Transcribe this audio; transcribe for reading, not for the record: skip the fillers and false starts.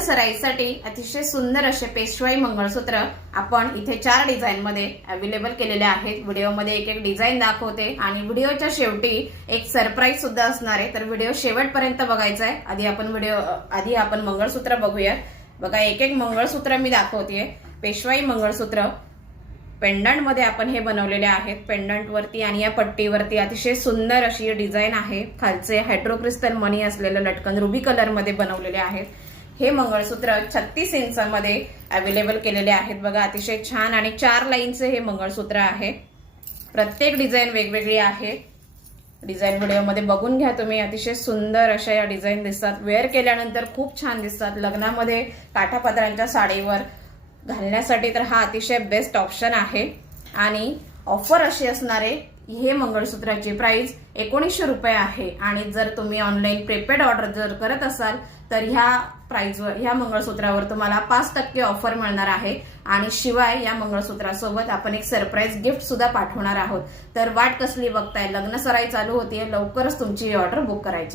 सराईसाठी अतिशय सुंदर असे पेशवाई मंगळसूत्र आपण इथे 4 डिझाइन मध्ये अवेलेबल केलेले आहेत। व्हिडिओमध्ये एक एक डिझाइन दाखवते आणि व्हिडिओच्या शेवटी एक सरप्राईज सुद्धा असणार आहे, तर व्हिडिओ शेवटपर्यंत बघायचा आहे। आधी आपण मंगळसूत्र बघूया। बघा, एक एक मंगळसूत्र मी दाखवतेय। पेशवाई मंगळसूत्र पेंडंट मध्ये आपण हे बनवलेले आहेत। पेंडंट वरती आणि या पट्टीवरती अतिशय सुंदर अशी डिझाइन आहे। खालचे हायड्रोक्रिस्टल मणी असलेलं लटकन रुबी कलर मध्ये बनवलेले आहेत। हे मंगळसूत्र 36 इंचामध्ये अवेलेबल केलेले आहेत। बघा, अतिशय छान आणि 4 लाईनचे हे मंगळसूत्र आहे। प्रत्येक डिझाइन वेगवेगळी आहे। डिझाइन व्हिडिओमध्ये बघून घ्या तुम्ही। अतिशय सुंदर अशा या डिझाइन दिसतात। वेअर केल्यानंतर खूप छान दिसतात। लग्नामध्ये काठापदरांच्या साडीवर घालण्यासाठी तर हा अतिशय बेस्ट ऑप्शन आहे। आणि ऑफर अशी असणार आहे, हे मंगळसूत्राची प्राइस 1900 रुपये आहे। आणि जर तुम्ही ऑनलाईन प्रीपेड ऑर्डर जर करत असाल तर ह्या मंगळसूत्रावर तुम्हाला 5% ऑफर मिळणार आहे। आणि शिवाय या मंगळसूत्रासोबत आपण एक सरप्राईज गिफ्ट सुद्धा पाठवणार आहोत। तर वाट कसली बघताय? लग्न सराई चालू होतीये, लवकरच तुमची ऑर्डर बुक करायची आहे।